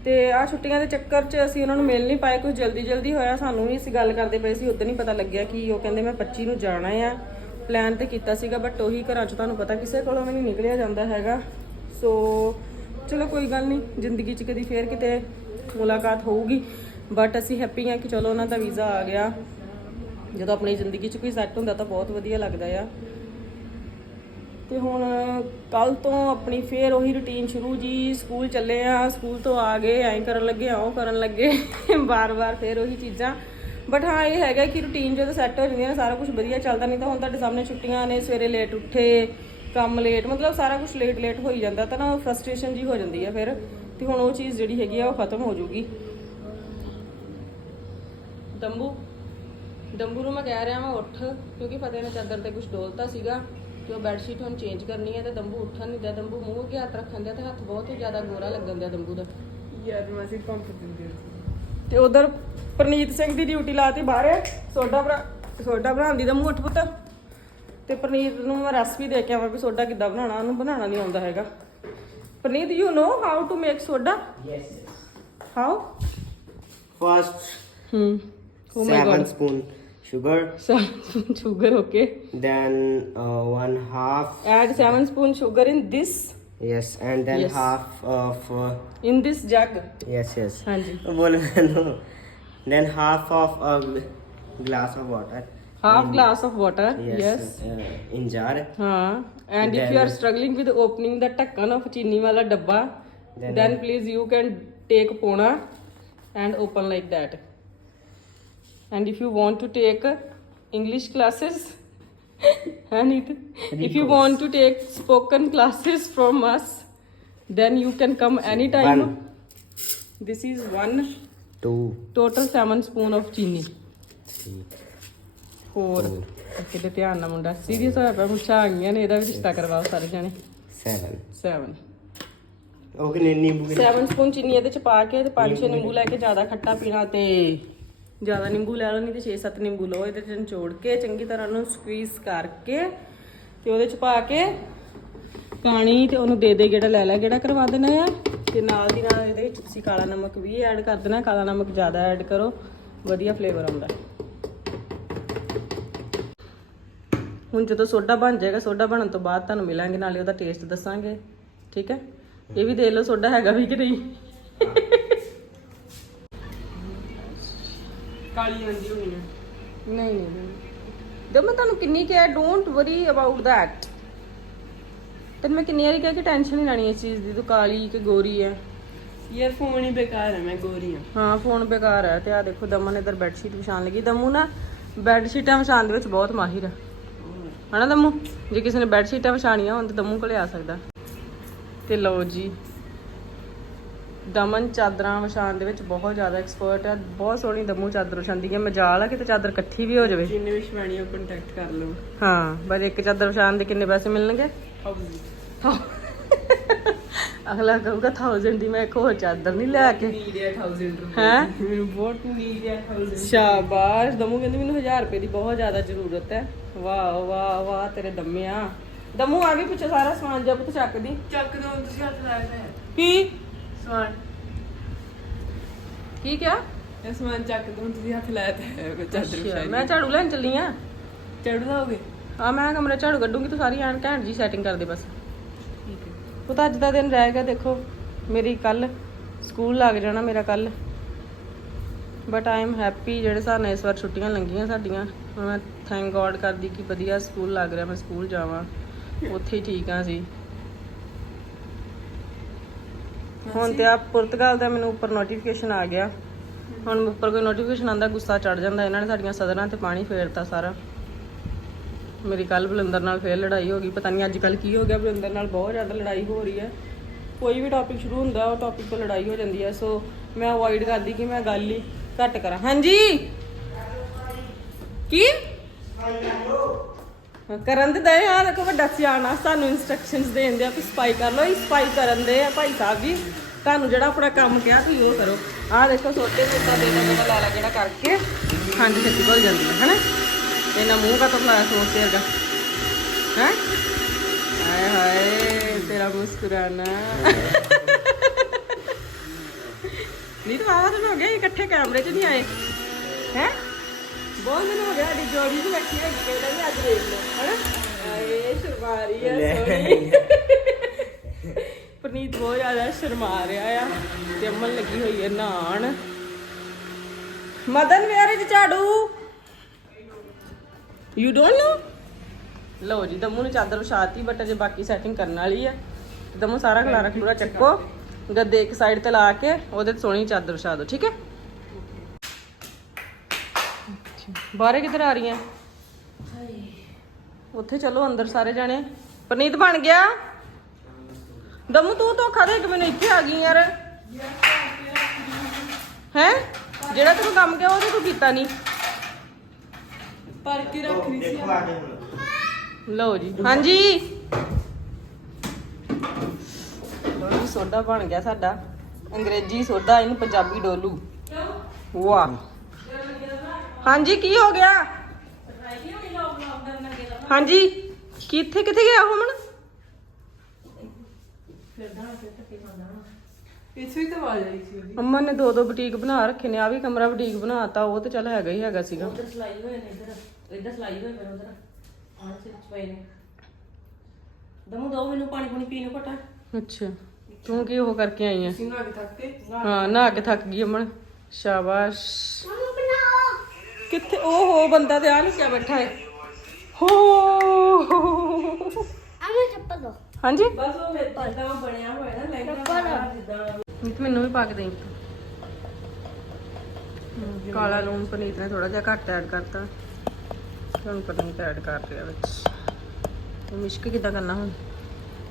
A: ਤੇ ਆ ਛੁੱਟੀਆਂ ਦੇ ਚੱਕਰ 'ਚ ਅਸੀਂ ਉਹਨਾਂ ਨੂੰ ਮਿਲ ਨਹੀਂ ਪਾਏ ਕੁਝ ਜਲਦੀ ਜਲਦੀ ਹੋਇਆ, ਸਾਨੂੰ ਵੀ ਅਸੀਂ ਗੱਲ ਕਰਦੇ ਪਏ ਸੀ ਉਦੋਂ ਨਹੀਂ ਪਤਾ ਲੱਗਿਆ ਕਿ ਉਹ ਕਹਿੰਦੇ ਮੈਂ 25 ਨੂੰ ਜਾਣਾ ਆ। ਪਲਾਨ ਤੇ ਕੀਤਾ ਸੀਗਾ ਬਟ ਉਹੀ ਘਰਾਂ 'ਚ ਤੁਹਾਨੂੰ ਪਤਾ ਕਿਸੇ ਕੋਲੋਂ ਵੀ ਨਹੀਂ ਨਿਕਲਿਆ ਜਾਂਦਾ ਹੈਗਾ। ਸੋ ਚਲੋ ਕੋਈ ਗੱਲ ਨਹੀਂ, ਜ਼ਿੰਦਗੀ 'ਚ ਕਦੀ ਫੇਰ ਕਿਤੇ ਮੁਲਾਕਾਤ ਹੋਊਗੀ। ਬਟ ਅਸੀਂ ਹੈਪੀ ਆ ਕਿ ਚਲੋ ਉਹਨਾਂ ਦਾ ਵੀਜ਼ਾ ਆ ਗਿਆ। ਜਦੋਂ ਆਪਣੀ ਜ਼ਿੰਦਗੀ 'ਚ ਕੋਈ ਸੈੱਟ ਹੁੰਦਾ ਤਾਂ ਬਹੁਤ ਵਧੀਆ ਲੱਗਦਾ ਆ। ਤੇ ਹੁਣ ਕੱਲ ਤੋਂ ਆਪਣੀ ਫੇਰ ਉਹੀ ਰੁਟੀਨ ਸ਼ੁਰੂ ਜੀ ਸਕੂਲ ਚੱਲੇ ਆ ਸਕੂਲ ਤੋਂ ਆ ਗਏ, ਐਂ ਕਰਨ ਲੱਗੇ ਆਉ ਕਰਨ ਲੱਗੇ ਬਾਰ-ਬਾਰ ਫੇਰ ਉਹੀ ਚੀਜ਼ਾਂ। ਬਟ ਹਾਂ, ਇਹ ਹੈਗਾ ਕਿ ਰੁਟੀਨ ਜਦੋਂ ਸੈੱਟ ਹੋ ਜਾਂਦੀ ਹੈ ਸਾਰਾ ਕੁਝ ਵਧੀਆ ਚੱਲਦਾ, ਨਹੀਂ ਤਾਂ ਹੁਣ ਤੁਹਾਡੇ ਸਾਹਮਣੇ ਛੁੱਟੀਆਂ ਨੇ, ਸਵੇਰੇ ਲੇਟ ਉੱਠੇ, ਕੰਮ ਲੇਟ ਮਤਲਬ ਸਾਰਾ ਕੁਝ ਲੇਟ ਲੇਟ ਹੋਈ ਜਾਂਦਾ, ਤਾਂ ਨਾ ਫਰਸਟ੍ਰੇਸ਼ਨ ਜੀ ਹੋ ਜਾਂਦੀ ਹੈ ਫਿਰ, ਤੇ ਹੁਣ ਉਹ ਚੀਜ਼ ਜਿਹੜੀ ਹੈਗੀ ਆ, ਉਹ ਖਤਮ ਹੋ ਜਾਊਗੀ। ਦੰਬੂ ਦੰਬੂ ਨੂੰ ਮੈਂ ਕਹਿ ਰਿਹਾ ਮੈਂ ਉੱਠ, ਕਿਉਂਕਿ ਫਤਿਹ ਨੇ ਚਾਦਰ ਤੇ ਕੁਝ ਡੋਲਤਾ ਸੀਗਾ। ਤੇ ਉਹ ਬੈੱਡ ਸ਼ੀਟ ਹੁਣ ਚੇਂਜ ਕਰਨੀ ਹੈ ਤੇ ਦੰਬੂ ਉੱਠਣ ਨਹੀਂ ਦਿਆ ਦੰਬੂ ਮੂੰਹ ਅੱਗੇ ਹੱਥ ਰੱਖਣ ਦਿਆ ਤੇ ਹੱਥ ਬਹੁਤ ਹੀ ਜ਼ਿਆਦਾ ਗੋਰਾ ਲੱਗਣ ਦਿਆ ਦੰਬੂ ਦਾ।
B: ਯਾਰ ਮੈਂ ਸੀ ਪੰਪ ਦਿੰਦੀ
A: ਤੇ ਉਧਰ ਪ੍ਰਨੀਤ ਸਿੰਘ ਦੀ ਡਿਊਟੀ ਲਾਤੀ ਬਾਹਰ ਸੋਡਾ ਬਣਾ ਸੋਡਾ ਬਣਾਉਣ ਦੀ ਮੂੰਹ ਉੱਠ ਪੁੱਤ। ਤੇ ਪ੍ਰਨੀਤ ਨੂੰ ਮੈਂ ਰੈਸਪੀ ਦੇ ਕੇ ਆਵਾਂ ਵੀ ਸੋਡਾ ਕਿੱਦਾਂ ਬਣਾਉਣਾ ਉਹਨੂੰ ਬਣਾਉਣਾ ਨਹੀਂ ਆਉਂਦਾ ਹੈਗਾ। Praneet you know how to make soda
F: Yes.
A: How
F: First,
A: hmm oh my
F: seven
A: sugar.
F: Seven spoon sugar,
A: okay.
F: Then uh, one half.
A: Add seven spoon sugar in this.
F: Yes, and then
A: Yes.
F: half of. Uh,
A: in this jug.
F: yes, yes.
A: ਹਾਂਜੀ
F: बोलो no. Then half of a gl- glass of water.
A: half glass of water
F: yes,
A: yes.
F: Uh, in jar.
A: ਹਾਂ and if you are struggling with opening ਦਾ ਢੱਕਣ of ਚੀਨੀ ਵਾਲਾ ਡੱਬਾ
F: Then-
A: then please you can take ਪੋਣਾ and open like that and if you want to take english classes and it, if you want to take spoken classes from us then you can come anytime
F: One.
A: this is one
F: Two.
A: total 7 spoon of chini
F: Three.
A: ਹੋਰ ਕਿਤੇ ਧਿਆਨ ਨਾਲ ਮੁੰਡਾ serious ਹੋਇਆ ਪਿਆ ਮੁੱਛਾਂ ਆ ਗਈਆਂ ਨੇ ਇਹਦਾ ਵੀ ਰਿਸ਼ਤਾ ਕਰਵਾਓ ਸਾਰੇ ਜਾਣੇ
F: Seven.
A: 7
F: Okay, ਨੀ- ਨਿੰਬੂ ਕਿੰਨੇ?
A: 7 ਸਪੂਨ ਚੀਨੀ ਇਹਦੇ ਚ ਪਾ ਕੇ ਤੇ 5-6 ਨਿੰਬੂ ਲੈ ਕੇ ਜ਼ਿਆਦਾ ਖੱਟਾ ਪੀਣਾ ਤੇ ਜ਼ਿਆਦਾ ਨਿੰਬੂ ਲੈ ਲਓ, ਨਹੀਂ ਤੇ 6-7 ਨਿੰਬੂ ਲਓ। ਇਹਦੇ ਚ ਨਿਚੋੜ ਕੇ ਚੰਗੀ ਤਰ੍ਹਾਂ ਉਹਨੂੰ ਸਕਵੀਜ਼ ਕਰਕੇ ਤੇ ਉਹਦੇ ਚ ਪਾ ਕੇ ਪਾਣੀ ਤੇ ਉਹਨੂੰ ਦੇ ਦੇ ਗੇੜਾ, ਲੈ ਲੈ ਗੇੜਾ ਕਰਵਾ ਦੇਣਾ ਆ। ਤੇ ਨਾਲ ਦੀ ਨਾਲ ਇਹਦੇ ਵਿੱਚ ਤੁਸੀਂ ਕਾਲਾ ਨਮਕ ਵੀ ਐਡ ਕਰ ਦੇਣਾ, ਕਾਲਾ ਨਮਕ ਜ਼ਿਆਦਾ ਐਡ ਕਰੋ, ਵਧੀਆ ਫਲੇਵਰ ਆਉਂਦਾ। ਹੁਣ ਜਦੋਂ ਸੋਡਾ ਬਣ ਜਾਏਗਾ, ਸੋਡਾ ਬਣਨ ਤੋਂ ਬਾਅਦ ਤੁਹਾਨੂੰ ਮਿਲਾਂਗੇ, ਨਾਲੇ ਉਹਦਾ ਟੇਸਟ ਦੱਸਾਂਗੇ, ਠੀਕ ਹੈ? ਇਹ ਵੀ ਦੇਖ ਲਓ ਸੋਡਾ ਹੈਗਾ ਵੀ ਕਿ ਨਹੀਂ?
B: ਕਾਲੀ ਹੋਣੀ
A: ਨਹੀਂ ਨਹੀਂ ਨਹੀਂ। ਦੇ ਮੈਂ ਤੁਹਾਨੂੰ ਕਿੰਨੀ ਕਿਹਾ ਡੋਂਟ ਵਰੀ ਅਬਾਊਟ that ਤੇ ਮੈਂ ਕਿੰਨੀ ਵਾਰੀ ਕਿਹਾ ਕਿ ਟੈਨਸ਼ਨ ਨਹੀਂ ਲੈਣੀ ਇਸ ਚੀਜ਼ ਦੀ ਤੂੰ ਕਾਲੀ ਕਿ ਗੋਰੀ ਹੈ
B: ਯਾਰ ਫੋਨ ਹੀ ਬੇਕਾਰ ਹੈ ਮੈਂ ਗੋਰੀ ਹਾਂ
A: ਹਾਂ ਫੋਨ ਬੇਕਾਰ ਹੈ ਤੇ ਆ ਦੇਖੋ ਦਮਨ ਇਧਰ ਬੈੱਡ ਸ਼ੀਟ ਵਿਛਾਣ ਲੱਗੀ। ਦਮੂ ਨਾ ਬੈੱਡ ਸ਼ੀਟਾਂ ਵਿਛਾਣ ਦੇ ਵਿੱਚ ਬਹੁਤ ਮਾਹਿਰ ਹੈ ਹਨਾ ਦਮੂ? ਜੇ ਕਿਸੇ ਨੇ ਬੈੱਡ ਸ਼ੀਟਾਂ ਵਿਛਾਣੀਆਂ ਹੋਣ ਤਾਂ ਦਮੂ ਕੋਲੇ ਆ ਸਕਦਾ। ਤੇ ਲਓ ਜੀ ਦਮਨ ਚਾਦਰਾਂ ਵਿਛਾਉਣ ਦੇ ਵਿੱਚ ਬਹੁਤ ਜ਼ਿਆਦਾ ਐਕਸਪਰਟ ਹੈ ਬਹੁਤ ਸੋਹਣੀ ਦਮੂ ਚਾਦਰ ਵਿਛਾਉਂਦੀ ਹੈ ਮਜਾਲ ਹੈ ਕਿਤੇ ਚਾਦਰ ਇਕੱਠੀ ਵੀ ਹੋ ਜਾਵੇ।
B: ਜਿੰਨੇ ਵੀ ਸ਼ਵਾਨੀਆਂ ਕੰਟੈਕਟ ਕਰ ਲਓ।
A: ਹਾਂ ਬਸ ਇੱਕ ਚਾਦਰ ਵਿਛਾਉਣ ਦੇ ਕਿੰਨੇ ਪੈਸੇ ਮਿਲਣਗੇ? ਅਗਲਾ ਕਹੂਗਾ 1000 ਦੀ ਮੈਂ ਇੱਕ ਹੋਰ ਚਾਦਰ ਨਹੀਂ ਲੈ ਕੇ।
B: ਨੀਡ ਹੈ 1000 ਰੁਪਏ।
A: ਹੈਂ?
B: ਮੈਨੂੰ ਬਹੁਤ ਨੀਡ ਹੈ 1000
A: ਸ਼ਾਬਾਸ਼ ਦਮੂ ਕਹਿੰਦੀ ਮੈਨੂੰ 1000 ਰੁਪਏ ਦੀ ਬਹੁਤ ਜ਼ਿਆਦਾ ਜ਼ਰੂਰਤ ਹੈ। ਵਾਹ ਵਾਹ ਵਾਹ ਤੇਰੇ ਦਮਿਆ। ਦਮੂ ਆ ਗਈ ਪਿੱਛੇ ਸਾਰਾ ਸਮਾਨ ਜਬ ਤੂੰ ਚੱਕਦੀ
B: ਚੱਕ ਦੋ ਤੁਸੀਂ ਹੱਥ ਲਾਇਆ
A: ਕੀ?
B: ਸਮਾਨ।
A: ਕੀ ਕਿਹਾ?
B: ਇਹ ਸਮਾਨ ਚੱਕ ਦੋ ਤੁਸੀਂ ਹੱਥ ਲਾਇਆ ਹੈ ਮੈਂ ਚਾਦਰ ਵਿਛਾਈ।
A: ਮੈਂ ਝਾੜੂ ਲੈਣ ਚੱਲੀ ਆ।
B: ਚੜ ਲਾਓਗੇ?
A: ਆ ਮੈਂ ਕਮਰੇ ਝਾੜੂ ਕੱਢੂੰਗੀ ਤੂੰ ਸਾਰੀ ਐਨ ਘੈਂਟ ਜੀ ਸੈਟਿੰਗ ਕਰ ਦੇ ਬਸ। ਉਹ ਤਾਂ ਅੱਜ ਦਾ ਦਿਨ ਰਹਿ ਗਿਆ ਦੇਖੋ ਮੇਰੀ ਕੱਲ ਸਕੂਲ ਲੱਗ ਜਾਣਾ ਮੇਰਾ ਕੱਲ। ਬਟ ਆਈ ਐਮ ਹੈਪੀ ਜਿਹੜੇ ਨਾਲ ਇਸ ਵਾਰ ਛੁੱਟੀਆਂ ਲੰਘੀਆਂ ਸਾਡੀਆਂ। ਮੈਂ ਥੈਂਕ ਗੋਡ ਕਰਦੀ ਕਿ ਵਧੀਆ ਸਕੂਲ ਲੱਗ ਰਿਹਾ ਮੈਂ ਸਕੂਲ ਜਾਵਾਂ। ਉੱਥੇ ਹੀ ਠੀਕ ਆ ਸੀ ਹੁਣ ਤੇ ਆ ਪੁਰਤਗਾਲ ਦਾ ਮੈਨੂੰ ਉੱਪਰ ਨੋਟੀਫਿਕੇਸ਼ਨ ਆ ਗਿਆ। ਹੁਣ ਉੱਪਰ ਕੋਈ ਨੋਟੀਫਿਕੇਸ਼ਨ ਆਂਦਾ ਗੁੱਸਾ ਚੜ ਜਾਂਦਾ, ਇਹਨਾਂ ਨੇ ਸਾਡੀਆਂ ਸਦਰਾਂ ਤੇ ਪਾਣੀ ਫੇਰਤਾ ਸਾਰਾ। ਮੇਰੀ ਕੱਲ ਬਲਿੰਦਰ ਨਾਲ ਫੇਰ ਲੜਾਈ ਹੋ ਗਈ, ਪਤਾ ਨਹੀਂ ਅੱਜ ਕੱਲ ਕੀ ਹੋ ਗਿਆ ਬਲਿੰਦਰ ਨਾਲ ਬਹੁਤ ਜ਼ਿਆਦਾ ਲੜਾਈ ਹੋ ਰਹੀ ਹੈ। ਕੋਈ ਵੀ ਟੌਪਿਕ ਸ਼ੁਰੂ ਹੁੰਦਾ, ਉਹ ਟੌਪਿਕ ਤੋਂ ਲੜਾਈ ਹੋ ਜਾਂਦੀ ਹੈ। ਸੋ ਮੈਂ ਅਵੋਇਡ ਕਰਦੀ ਕਿ ਮੈਂ ਗੱਲ ਹੀ ਘੱਟ ਕਰਾਂ। ਹਾਂਜੀ? ਕੀ? ਕਰਨ ਦੇ ਦਏ ਆ, ਦੇਖੋ ਵੱਡਾ ਸਿਆਣਾ, ਸਾਨੂੰ ਇਨਸਟਰਕਸ਼ਨਸ ਦੇਣ ਦੇ ਆ ਕਿ ਸਫ਼ਾਈ ਕਰ ਲਓ, ਇਹ ਸਫ਼ਾਈ ਕਰਨ ਦੇ ਆ ਭਾਈ ਸਾਹਿਬ ਜੀ। ਤੁਹਾਨੂੰ ਜਿਹੜਾ ਆਪਣਾ ਕੰਮ ਕਿਹਾ, ਤੁਸੀਂ ਉਹ ਕਰੋ। ਆਹ ਦੇਖੋ ਸੋਟੇ ਦੇ ਦੇਣਾ ਦਾ ਲਾਲਾ ਜਿਹੜਾ ਕਰਕੇ, ਹਾਂਜੀ ਛੇਤੀ ਭੁੱਲ ਜਾਂਦੀ ਹੈ ਹੈਨਾ? ਇਹਨਾਂ ਮੂੰਹ ਕਾ ਲਾਇਆ ਸੋਚ ਤੇ ਵਰਗਾ ਹੈ? ਹਾਏ ਹਾਏ, ਤੇਰਾ ਮੁਸਕਰਾਨਾ। ਨਹੀਂ ਤਾਂ ਆਵਾਜ਼ ਹੋ ਗਿਆ ਇਕੱਠੇ ਕੈਮਰੇ 'ਚ ਨਹੀਂ ਆਏ? ਹੈ? ਬਹੁਤ ਦਿਨ ਹੋ ਗਿਆ ਸਾਡੀ ਜੋੜੀ ਨੂੰ ਬੈਠੀ ਹੈ ਕਿਹੜਾ ਵੀ ਅੱਜ ਦੇਖ ਲਓ ਹੈਨਾ? ਆਏ ਸ਼ਰਮਾਰੀ ਹੈ ਸੋਹਣੀ ਪਰਨੀਤ ਬਹੁਤ ਜ਼ਿਆਦਾ ਸ਼ਰਮਾ ਰਿਹਾ ਆ ਤੇ ਅਮਨ ਲੱਗੀ ਹੋਈ ਹੈ ਨਹਾਣ ਮਦਨ ਵੇਅਰ ਇਜ਼ ਝਾੜੂ? ਯੂ ਡੋਨਟ ਨੋ ਲਓ ਜੀ ਦਮੂ ਨੇ ਚਾਦਰ ਵਿਛਾਤੀ ਬਟ ਅਜੇ ਬਾਕੀ ਸੈਟਿੰਗ ਕਰਨ ਵਾਲੀ ਹੈ ਦਮੂ ਸਾਰਾ ਖਲਾਰਾ ਖਲੂਰਾ ਚੱਕੋ। ਗੱਦੇ ਇੱਕ ਸਾਈਡ ਤੇ ਲਾ ਕੇ ਉਹਦੇ ਤੇ ਸੋਹਣੀ ਚਾਦਰ ਵਿਛਾ ਦਿਓ ਠੀਕ ਹੈ? ਬਾਹਰੇ ਕਿੱਧਰ ਆ ਰਹੀਆਂ? ਉੱਥੇ ਚਲੋ ਅੰਦਰ ਸਾਰੇ ਜਾਣੇ। ਪਰਨੀਤ ਬਣ ਗਿਆ। ਦਮੂ ਤੂੰ ਧੋਖਾ ਦੇ ਕੇ ਮੈਨੂੰ ਇੱਥੇ ਆ ਗਈ ਯਾਰ। ਹੈ? ਜਿਹੜਾ ਤੈਨੂੰ ਕੰਮ ਕਿਹਾ ਉਹ ਤੇ ਤੂੰ ਕੀਤਾ ਨਹੀਂ।
B: ਪਰ ਕੀ ਰੱਖ ਰਹੀ ਸੀ।
F: ਦੇਖੋ ਆ ਗਏ ਹੁਣ।
A: ਲਓ ਜੀ। ਹਾਂਜੀ। ਡੋਲੂ ਸੋਡਾ ਬਣ ਗਿਆ ਸਾਡਾ। ਅੰਗਰੇਜ਼ੀ ਸੋਡਾ ਇਹਨੂੰ ਪੰਜਾਬੀ ਡੋਲੂ। ਵਾਹ। ਹਾਂਜੀ ਕੀ ਹੋ ਗਿਆ? ਹਾਂਜੀ ਕਿੱਥੇ ਕਿੱਥੇ ਗਿਆ ਹੁਮਨ
B: ਤਾਂ ਸੀ ਉਹਦੀ।
A: ਅੰਮਾ ਨੇ ਦੋ ਦੋ ਬੁਟੀਕ ਬਣਾ ਰੱਖੇ ਨੇ ਆ ਵੀ ਕਮਰਾ ਬੁਟੀਕ ਬਣਾਤਾ ਉਹ ਤੇ ਚੱਲ ਹੈਗਾ ਹੀ ਹੈਗਾ ਸੀਗਾ।
E: ਉਧਰ ਸਲਾਈ ਹੋਏ ਨੇ ਇਧਰ ਇਧਰ ਸਲਾਈ ਹੋਏ ਪਏ ਉਧਰ। ਆਹ ਸਿਰ ਚ ਪਏ ਨੇ। ਦਮੂ ਦੋ ਮੈਨੂੰ ਪਾਣੀ ਪੂਣੀ ਪੀਣ ਨੂੰ ਘਟਾ।
A: ਅੱਛਾ ਤੂੰ ਕੀ ਉਹ ਕਰਕੇ ਆਈ ਆ?
B: ਸਿੰਘ ਆ ਕੇ ਥੱਕ ਕੇ
A: ਹਾਂ ਨਹਾ ਕੇ ਥੱਕ ਗਈ ਅਮਨ। ਸ਼ਾਬਾਸ਼। ਕਿੱਥੇ? ਉਹ ਹੋ ਬੰਦਾ ਤੇ ਆ ਲੁਕਿਆ ਬੈਠਾ ਹੈ। ਹੋ।
D: ਅਮਾ ਚੱਪਲ ਦੋ।
A: ਹਾਂਜੀ?
E: ਬਸ ਉਹ ਮੇਰੇ ਜਿੱਦਾਂ ਬਣਿਆ ਹੋਇਆ ਨਾ ਲਹਿੰਗਾ ਜਿੱਦਾਂ
A: ਮੈਨੂੰ ਵੀ ਪਾ ਕੇ ਦੇਈਂ। ਕਾਲਾ ਲੂਣ ਪਨੀਰ ਨੇ ਥੋੜਾ ਜਿਹਾ ਘੱਟ ਐਡ ਕਰਤਾ। ਹੁਣ ਪਨੀਰ ਐਡ ਕਰ ਰਿਹਾ ਵਿੱਚ। ਇਹ ਮਿਸ਼ਕ ਕਿੱਦਾਂ ਕਰਨਾ ਹੁਣ?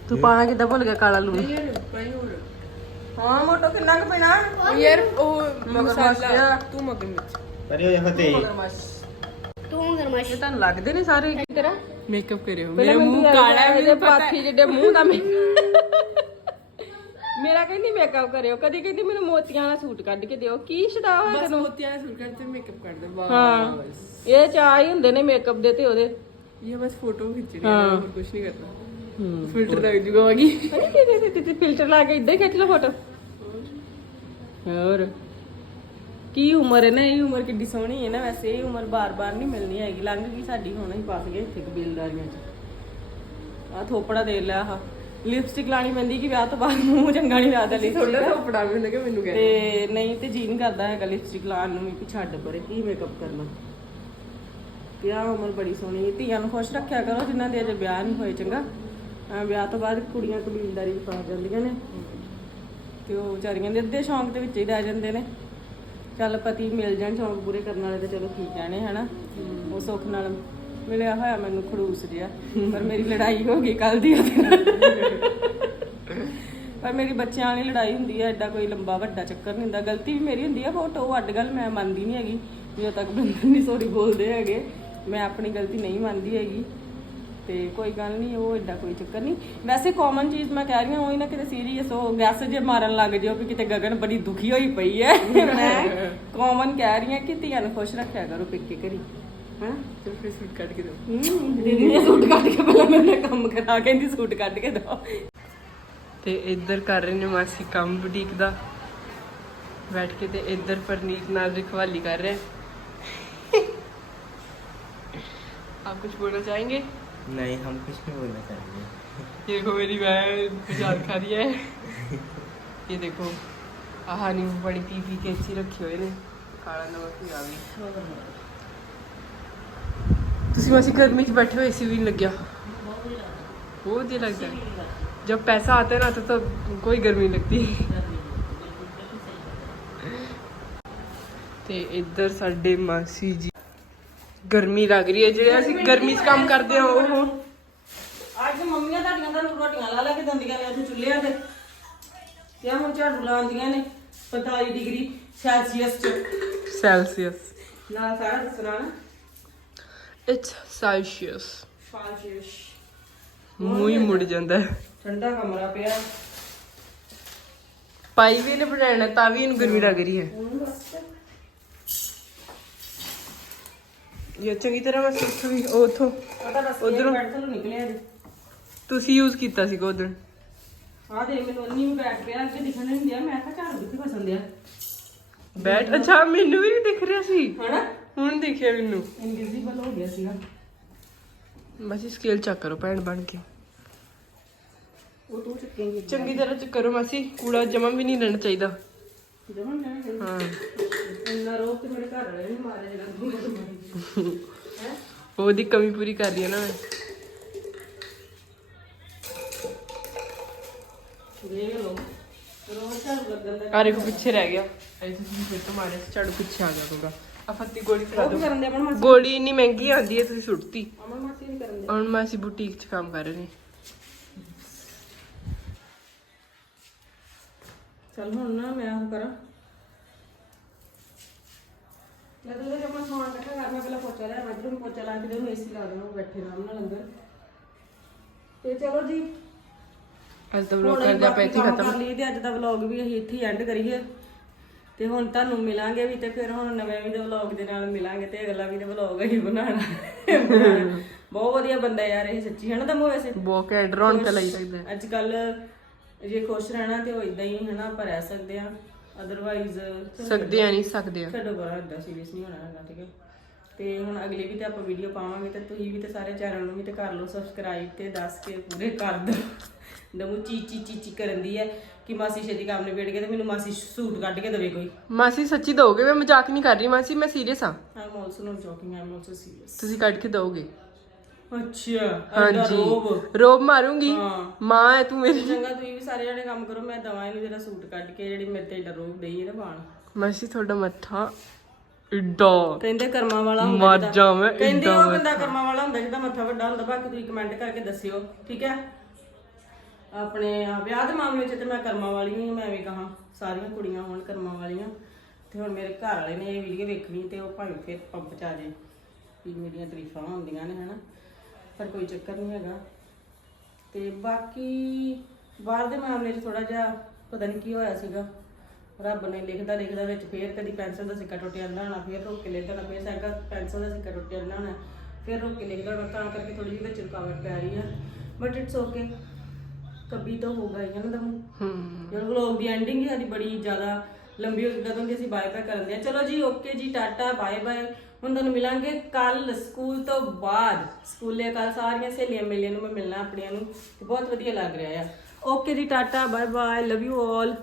A: ਤੂੰ ਪਾਣਾ ਕਿੱਦਾਂ ਭੁੱਲ ਗਿਆ ਕਾਲਾ ਲੂਣ? ਹਾਂ ਮੋਟੋ ਕਿੰਨਾ ਕੁ ਪੀਣਾ?
B: ਯਾਰ ਉਹ ਮਸਾਲਾ। ਤੂੰ ਮਗਰਮੱਛ
F: ਪਰੇ ਹੋ ਜਾ ਫਤੇ
D: ਤੂੰ ਗਰਮਸ਼
A: ਇਹ ਤੁਹਾਨੂੰ ਲੱਗਦੇ ਨੇ ਸਾਰੇ? ਇੱਕ ਤਰ੍ਹਾਂ
B: ਮੇਕਅਪ ਕਰਿਓ।
A: ਪਹਿਲਾਂ
B: ਮੇਰਾ
A: ਮੈਨੂੰ
B: ਮੂੰਹ
A: ਲੱਗਦਾ
B: ਕਾਲਾ ਹੈ
A: ਇਹਦੇ
B: ਮੈਨੂੰ ਪਤਾ
A: ਪਾਥੀ ਜਿਹੜੇ ਮੂੰਹ ਦਾ ਮੇ ਮੇਰਾ ਕਹਿੰਦੀ ਮੇਕਅਪ ਕਰਿਓ। ਕਦੀ ਕਹਿੰਦੀ ਮੈਨੂੰ ਮੋਤੀਆਂ ਵਾਲਾ ਸੂਟ ਕੱਢ ਕੇ ਦਿਓ। ਕੀ ਸ਼ਦਾ ਹੋਇਆ
B: ਬਸ
A: ਤੈਨੂੰ?
B: ਮੋਤੀਆਂ ਦਾ ਸੂਟ ਕਰਦੇ ਮੇਕਅਪ ਕਰ ਦੋ
A: ਹਾਂ।
B: ਬਸ
A: ਇਹ ਚਾਹ ਹੀ ਹੁੰਦੇ ਨੇ ਮੇਕਅਪ ਦੇ ਤੇ ਉਹਦੇ।
B: ਇਹ ਬਸ ਫੋਟੋ ਖਿੱਚਣੀ
A: ਹਾਂ।
B: ਹੈ। ਹੋਰ ਕੁਝ ਨਹੀਂ ਕਰਨਾ। ਫਿਲਟਰ ਲੱਗ ਜੂਗਾ ਵਾਗੀ
A: ਅਰੇ ਤੇ ਤੇ ਫਿਲਟਰ ਲਾ ਕੇ ਇਦਾਂ ਹੀ ਖਿੱਚ ਲਓ ਫੋਟੋ ਹੋਰ। ਕੀ ਉਮਰ ਹੈ ਨਾ ਇਹ ਉਮਰ ਕਿੱਡੀ ਸੋਹਣੀ ਹੈ ਨਾ ਵੈਸੇ ਇਹ ਉਮਰ ਬਾਰ-ਬਾਰ ਨਹੀਂ ਮਿਲਣੀ ਹੈਗੀ। ਲੰਘ ਗਈ ਸਾਡੀ ਹੁਣ ਹੀ ਫਸ ਗਏ ਇੱਥੇ ਕਬੀਲਦਾਰੀਆਂ 'ਚ। ਆ ਥੋਪੜਾ ਦੇ ਲਿਆ ਆਹ। ਲਿਪਸਟਿਕ ਲਾਣੀ ਪੈਂਦੀ ਕਿ ਵਿਆਹ ਤੋਂ ਬਾਅਦ ਮੂੰਹ ਚੰਗਾ ਨਹੀਂ ਲੱਗਦਾ
B: ਥੋੜਾ
A: ਲਿਪਸਟਿਕ
B: ਥੋਪੜਾ ਵੀ ਲੱਗੇ ਮੈਨੂੰ ਕਹਿ
A: ਤੇ ਨਹੀਂ ਤੇ ਜੀ ਨਹੀਂ ਕਰਦਾ ਹੈਗਾ ਲਿਪਸਟਿਕ ਲਾਉਣ ਨੂੰ ਵੀ ਕਿ ਛੱਡ ਪਰੇ ਕੀ ਮੇਕਅਪ ਕਰਨਾ। ਤੇ ਆਹ ਉਮਰ ਬੜੀ ਸੋਹਣੀ ਹੈ। ਧੀਆਂ ਨੂੰ ਖੁਸ਼ ਰੱਖਿਆ ਕਰੋ ਜਿਨ੍ਹਾਂ ਦੇ ਅਜੇ ਵਿਆਹ ਨਹੀਂ ਹੋਏ ਚੰਗਾ। ਵਿਆਹ ਤੋਂ ਬਾਅਦ ਕੁੜੀਆਂ ਕਬੀਲਦਾਰੀ ਫਸ ਜਾਂਦੀਆਂ ਨੇ। ਤੇ ਉਹ ਵਿਚਾਰੀਆਂ ਦੇ ਅੱਧੇ ਸ਼ੌਂਕ ਦੇ ਵਿੱਚ ਹੀ ਰਹਿ ਜਾਂਦੇ ਨੇ। ਚੱਲ ਪਤੀ ਮਿਲ ਜਾਣ ਸ਼ੌਂਕ ਪੂਰੇ ਕਰਨ ਵਾਲੇ ਤੇ ਚਲੋ ਠੀਕ ਜਾਣੇ ਹਨਾ? ਉਹ ਸੁੱਖ ਨਾਲ ਮਿਲਿਆ ਹੋਇਆ ਮੈਨੂੰ ਖੜੂਸ ਜਿਹਾ। ਪਰ ਮੇਰੀ ਲੜਾਈ ਹੋ ਗਈ ਕੱਲ ਦੀ। ਉਹਦੇ ਨਾਲ ਪਰ ਮੇਰੀ ਬੱਚਿਆਂ ਵਾਲੀ ਲੜਾਈ ਹੁੰਦੀ ਆ ਐਡਾ ਕੋਈ ਲੰਬਾ ਵੱਡਾ ਚੱਕਰ ਨਹੀਂ ਹੁੰਦਾ। ਗਲਤੀ ਵੀ ਮੇਰੀ ਹੁੰਦੀ ਆ ਬਟ ਉਹ ਅੱਡ ਗੱਲ ਮੈਂ ਮੰਨਦੀ ਨਹੀਂ ਹੈਗੀ। ਜਦੋਂ ਤੱਕ ਬੰਦੇ ਨਹੀਂ ਸੌਰੀ ਬੋਲਦੇ ਹੈਗੇ। ਮੈਂ ਆਪਣੀ ਗਲਤੀ ਨਹੀਂ ਮੰਨਦੀ ਹੈਗੀ। ਤੇ ਕੋਈ ਗੱਲ ਨਹੀਂ ਉਹ ਐਡਾ ਕੋਈ ਚੱਕਰ ਨਹੀਂ ਵੈਸੇ ਕਾਮਨ ਚੀਜ਼ ਮੈਂ ਕਹਿ ਰਹੀ ਹਾਂ ਉਹੀ ਨਾ ਕਿਤੇ ਸੀਰੀਅਸ ਹੋ ਗੈਸ ਜੇ ਮਾਰਨ ਲੱਗ ਜਿਓ ਵੀ ਕਿਤੇ ਗਗਨ ਬੜੀ ਦੁਖੀ ਹੋਈ ਪਈ ਹੈ ਮੈਂ ਕਾਮਨ ਕਹਿ ਰਹੀ ਹਾਂ ਕਿ ਧੀਆਂ ਨੂੰ ਖੁਸ਼ ਰੱਖਿਆ ਕਰੋ ਪਿੱਕੇ ਕਰੀ ਹਾਂ
B: ਤੇ ਫਿਰ ਸੂਟ ਕੱਢ ਕੇ ਦੋ
A: ਹਮ, ਦੀਦੀ ਨੇ ਸੂਟ ਕੱਢ ਕੇ ਪਹਿਲਾਂ ਮੈਨੂੰ ਕੰਮ ਕਰਾ ਕਹਿੰਦੀ ਸੂਟ ਕੱਢ ਕੇ ਦੋ
B: ਤੇ ਇੱਧਰ ਕਰ ਰਹੇ ਨੇ ਮਾਸੀ ਕੰਮ ਬੁਟੀਕ ਦਾ ਬੈਠ ਕੇ ਤੇ ਇੱਧਰ ਪਰਨੀਤ ਨਾਲ ਰਖਵਾਲੀ ਕਰ ਰਹੇ आप कुछ बोलना चाहेंगे
F: नहीं हम कुछ नहीं बोलना चाहेंगे
B: ये देखो मेरी बहन प्रसाद खा रही है ये देखो आह नींबू पानी पी पी के अच्छी रखी हुए ने काला नमक भी आ गई ਤੁਸੀਂ ਮਾਸੀ ਗਰਮੀ 'ਚ ਬੈਠੇ ਹੋ ਏਸੀ ਵੀ ਨਹੀਂ ਲੱਗਿਆ ਬਹੁਤ ਵਧੀਆ लगता है जब पैसा आता है ना तो तो कोई गर्मी नहीं लगती ਤੇ ਇੱਧਰ ਸਾਡੇ ਮਾਸੀ ਜੀ ਗਰਮੀ ਲੱਗ ਰਹੀ ਹੈ ਜਿਹੜੇ ਅਸੀਂ ਗਰਮੀ 'ਚ ਕੰਮ ਕਰਦੇ ਹਾਂ ਉਹ
A: ਅੱਜ ਮੰਮੀਆਂ ਤੁਹਾਡੀਆਂ ਤਾਂ ਰੋਟੀਆਂ ਲਾ ਲਾ ਕੇ ਦੰਦੀਆਂ ਨੇ ਉੱਥੇ ਚੁੱਲ੍ਹਿਆਂ ਤੇ। ਤੇ ਆਹ ਹੁਣ ਝਾੜੂ ਲਾਉਂਦੀਆਂ ਨੇ 45 ਡਿਗਰੀ ਸੈਲਸੀਅਸ ਚ।
B: ਸੈਲਸੀਅਸ।
A: ਨਾਲ ਸਾਰਾ ਦੱਸਣਾ ਨਾ।
B: ਇਟਸ ਸੈਲਸੀਅਸ
A: ਸੈਲਸੀਅਸ
B: ਮੂੰਹ ਹੀ ਮੁੜ ਜਾਂਦਾ ਹੈ।
A: ਠੰਡਾ ਕਮਰਾ ਪਿਆ।
B: ਪਾਈ ਵੀ ਨੇ ਬਣਾਣਾ ਤਾਂ ਵੀ ਇਹਨੂੰ ਗਰਮੀ ਲੱਗ ਰਹੀ ਹੈ।
A: ਹੁਣ ਬਸ।
B: ਇਹ ਚੰਗੀ ਤਰ੍ਹਾਂ ਮੈਂ ਸੁੱਖ ਵੀ ਉਥੋਂ
A: ਬਸ
B: ਉੱਧਰੋਂ।
A: ਬੈਠ ਥੱਲੋਂ ਨਿਕਲਿਆ ਜੀ
B: ਤੁਸੀਂ ਯੂਜ਼ ਕੀਤਾ ਸੀਗਾ ਉਦੋਂ
A: ਆ ਦੇ ਮੈਨੂੰ ਅੰਨੀ ਵੀ ਬੈਠ ਪਿਆ ਅੱਗੇ ਦਿਖਣ ਨਹੀਂ ਦਿਆ। ਮੈਂ ਕਿਹਾ ਝਾੜੂ ਕਿੱਥੇ ਫਸਣ ਦਿਆ?
B: ਬੈਠ ਅੱਛਾ ਮੈਨੂੰ ਵੀ ਨੀ ਦਿਖ ਰਿਹਾ ਸੀ।
A: ਹਨਾ?
B: ਹੁਣ ਦਿਖਿਆ ਮੈਨੂੰ।
A: ਇਨਵਿਜ਼ੀਬਲ ਹੋ ਗਿਆ ਸੀਗਾ।
B: ਬਸ ਸਕੇਲ ਚੈੱਕ ਕਰੋ ਭੈਣ ਬਣ ਕੇ।
A: ਉਹ ਤੂੰ ਚੱਕੇਂਗੀ।
B: ਚੰਗੀ ਤਰ੍ਹਾਂ ਚ ਕਰੋ ਮਾਸੀ ਕੂੜਾ ਜਮਾ ਵੀ ਨਹੀਂ ਰਹਿਣਾ ਚਾਹੀਦਾ।
A: ਜਮਨ ਮੈਂ
B: ਹਾਂ।
A: ਇੰਨਾ ਰੋਕ ਤੇ ਮੇਰੇ ਘਰ ਵਾਲੇ ਨਹੀਂ ਮਾਰੇ ਜਿਹੜਾ ਤੂੰ ਹੈ
B: ਉਹਦੀ ਕਮੀ ਪੂਰੀ ਕਰ ਹੈ ਨਾ ਮੈਂ।
A: ਦੇਖ ਲਓ
B: ਆ ਦੇਖੋ ਪਿੱਛੇ ਰਹਿ ਗਿਆ। ਐਸੇ ਤੁਸੀਂ ਫਿਰ ਤੋਂ ਮਾਰੇ ਝਾੜੂ ਪਿੱਛੇ ਆ ਗਿਆ ਪੂਰਾ ਆ ਫੱਤੀ ਗੋਲੀ
A: ਕੀ ਕਰਨ ਦੇ ਅਮਨ ਮਾਸੀ
B: ਗੋਲੀ ਇੰਨੀ ਮਹਿੰਗੀ ਆਉਂਦੀ ਹੈ ਤੁਸੀਂ ਸੁੱਟਤੀ।
A: ਅਮਨ ਮਾਸੀ ਨਹੀਂ ਕਰਨ ਦੇ।
B: ਹੁਣ ਮੈਂ ਅਸੀਂ ਬੁਟੀਕ 'ਚ ਕੰਮ ਕਰ ਰਹੇ ਨੇ।
A: ਚੱਲ ਹੁਣ ਨਾ ਮੈਂ ਉਹ ਕਰਾਂ। ਮੈਂ ਤਾਂ ਉਹਦੇ ਆਪਣਾ ਸਮਾਨ ਇਕੱਠਾ ਕਰਨਾ ਪਹਿਲਾਂ ਪੋਚਾ ਲਿਆ ਮੈਂ ਨੂੰ ਪੋਚਾ ਲਾ ਕੇ ਦੇ ਉਹਨੂੰ ਏਸੀ ਲਾ ਦੇਣਾ ਬੈਠੇ ਆਰਾਮ ਨਾਲ ਅੰਦਰ। ਤੇ ਚਲੋ ਜੀ
B: ਅੱਜ ਦਾ ਵਲੋਗ ਕਰਦੇ ਆਪਾਂ ਇੱਥੇ ਖਤਮ।
A: ਕਰ ਲਈਏ ਤੇ ਅੱਜ ਦਾ ਵਲੌਗ ਵੀ ਅਸੀਂ ਇੱਥੇ ਐਂਡ ਕਰੀਏ। ਤੇ ਹੁਣ ਤੁਹਾਨੂੰ ਮਿਲਾਂਗੇ ਵੀ ਤੇ ਫਿਰ ਹੁਣ ਨਵੇਂ ਵੀ ਦੇ ਵਲੌਗ ਦੇ ਨਾਲ ਮਿਲਾਂਗੇ ਤੇ ਅਗਲਾ ਵੀ ਦੇ ਵਲੌਗ ਅਸੀਂ ਬਣਾਉਣਾ। ਬਹੁਤ ਵਧੀਆ ਬੰਦਾ ਯਾਰ ਇਹ ਸੱਚੀ ਹੈ ਨਾ ਦਮੋ ਵੈਸੇ?
B: ਬਹੁਤ ਘੈਂਟ ਰੌਣਕ ਲਾਈ ਰੱਖਦਾ।
A: ਅੱਜ ਕੱਲ ਜੇ ਖੁਸ਼ ਰਹਿਣਾ ਤੇ ਉਹ ਇਦਾਂ ਹੀ ਹਨਾ ਆਪਾਂ ਰਹਿ ਸਕਦੇ ਆ ਅਦਰਵਾਈਜ਼
B: ਸਕਦੇ ਆ ਨਹੀਂ ਸਕਦੇ ਆ
A: ਛੱਡੋ ਬੜਾ ਇਦਾਂ ਸੀਰੀਅਸ ਨਹੀਂ ਹੋਣਾ ਹੈਗਾ ਠੀਕ ਹੈ। ਤੇ ਹੁਣ ਅਗਲੀ ਵੀ ਤੇ ਆਪਾਂ ਵੀਡੀਓ ਪਾਵਾਂਗੇ ਤੇ ਤੁਸੀਂ ਵੀ ਤੇ ਸਾਰੇ ਚੈਨਲ ਨੂੰ ਵੀ ਤੇ ਕਰ ਲਓ ਸਬਸਕ੍ਰਾਈਬ ਤੇ ਦੱਸ ਕੇ ਪੂਰੇ ਕਰ ਦਿਓ। ਦਮੂ ਚੀ ਚੀ ਚੀ ਚੀ ਕਰਨ ਦੀ ਹੈ ਕਿ ਮਾਸੀ ਛੇਤੀ ਕੰਮ ਨਿਬੇੜ ਕੇ ਤੇ ਮੈਨੂੰ ਮਾਸੀ ਸੂਟ ਕੱਢ ਕੇ ਦੇਵੇ ਕੋਈ।
B: ਮਾਸੀ ਸੱਚੀ ਦੋਗੇ ਮੈਂ ਮਜ਼ਾਕ ਨਹੀਂ ਕਰ ਰਹੀ ਮਾਸੀ ਮੈਂ ਸੀਰੀਅਸ ਆ
A: I'm also not joking I'm also serious
B: ਤੁਸੀਂ ਕੱਢ ਕੇ ਦੋਗੇ
A: ਅੱਛਾ
B: ਹਾਂਜੀ।
A: ਰੋਬ।
B: ਰੋਬ ਮਾਰੂੰਗੀ।
A: ਹਾਂ।
B: ਮਾਂ ਹੈ ਤੂੰ ਮੇਰੀ।
A: ਚੰਗਾ ਤੁਸੀਂ ਵੀ ਸਾਰੇ ਜਣੇ ਕੰਮ ਕਰੋ ਮੈਂ ਦਵਾਂ ਇਹਨੂੰ ਜਿਹੜਾ ਸੂਟ ਕੱਢ ਕੇ ਜਿਹੜੀ ਮੇਰੇ ਤੇ ਡਰੋਬ ਡਈ ਹੈ ਨਾ ਬਾਣ
B: ਮਾਸੀ ਤੁਹਾਡਾ ਮੱਥਾ ਇੱਡਾ
A: ਕਹਿੰਦੇ ਕਰਮਾਂ ਵਾਲਾ ਹੁੰਦਾ
B: ਮਰ
A: ਜਿਹਦਾ-
B: ਜਾਵਾਂ,
A: ਕਹਿੰਦੇ ਉਹ ਬੰਦਾ ਕਰਮਾਂ ਵਾਲਾ ਹੁੰਦਾ ਜਿਹਦਾ ਮੱਥਾ ਵੱਡਾ ਹੁੰਦਾ ਬਾਕੀ ਤੁਸੀਂ ਕਮੈਂਟ ਕਰਕੇ ਦੱਸਿਓ ਠੀਕ ਹੈ? ਆਪਣੇ ਵਿਆਹ ਦੇ ਮਾਮਲੇ 'ਚ ਤੇ ਮੈਂ ਕਰਮਾਂ ਵਾਲੀ ਹਾਂ ਮੈਂ ਵੀ ਕਹਾਂ ਸਾਰੀਆਂ ਕੁੜੀਆਂ ਹੋਣ ਕਰਮਾਂ ਵਾਲੀਆਂ। ਤੇ ਹੁਣ ਮੇਰੇ ਘਰ ਵਾਲੇ ਨੇ ਇਹ ਵੀਡੀਓ ਵੇਖਣੀ ਤੇ ਉਹ ਭਾਵੇਂ ਫਿਰ ਪੰਪ 'ਚ ਆ ਵੀ ਮੇਰੀਆਂ ਤਾਰੀਫਾਂ ਹੁੰਦੀਆਂ ਨੇ ਹਨਾ? ਪਰ ਕੋਈ ਚੱਕਰ ਨਹੀਂ ਹੈਗਾ। ਤੇ ਬਾਕੀ ਬਾਹਰ ਦੇ ਮਾਮਲੇ 'ਚ ਥੋੜਾ ਜਿਹਾ ਪਤਾ ਨਹੀਂ ਕੀ ਹੋਇਆ ਸੀਗਾ। ਰੱਬ ਨੇ ਲਿਖਦਾ ਲਿਖਦਾ ਵਿੱਚ ਫੇਰ ਕਦੀ ਪੈਨਸਲ ਦਾ ਸਿੱਕਾ ਟੁੱਟ ਜਾਂਦਾ ਹੋਣਾ ਫੇਰ ਰੋਕ ਕੇ ਲਿਖਦਾ ਹੋਣਾ ਫੇਰ ਸਾਈਕਲ ਪੈਨਸਲ ਦਾ ਸਿੱਕਾ ਟੁੱਟ ਜਾਂਦਾ ਹੋਣਾ ਫੇਰ ਰੋਕ ਕੇ ਲਿਖਦਾ ਹੋਣਾ ਤਾਂ ਕਰਕੇ ਥੋੜੀ ਜਿਹੀ ਵਿੱਚ ਰੁਕਾਵਟ ਪੈ ਰਹੀ ਆ। ਬਟ ਇਟਸ ਓਕੇ ਕਭੀ ਤਾਂ ਹੋਗਾ ਹੀ ਹੈ ਨਾ ਦਮ।
B: ਹੂੰ।
A: ਜਦੋਂ ਵਲੌਗ ਦੀ ਐਂਡਿੰਗ ਹੀ ਸਾਡੀ ਬੜੀ ਜ਼ਿਆਦਾ ਲੰਬੀ ਹੋ ਗਈ ਕਦੋਂ ਕਿ ਅਸੀਂ ਬਾਏ ਬਾਏ ਕਰਦੇ ਆ। ਚਲੋ ਜੀ ਓਕੇ ਜੀ ਟਾਟਾ ਬਾਏ ਬਾਏ ਹੁਣ ਤੁਹਾਨੂੰ ਮਿਲਾਂਗੇ ਕੱਲ ਸਕੂਲ ਤੋਂ ਬਾਅਦ। ਸਕੂਲੇ ਕੱਲ ਸਾਰੀਆਂ ਸਹੇਲੀਆਂ ਮਿਲੀਆਂ ਨੂੰ ਮੈਂ ਮਿਲਣਾ ਆਪਣੀਆਂ ਨੂੰ। ਤੇ ਬਹੁਤ ਵਧੀਆ ਲੱਗ ਰਿਹਾ ਆ। ਓਕੇ ਜੀ, tata bye bye love you all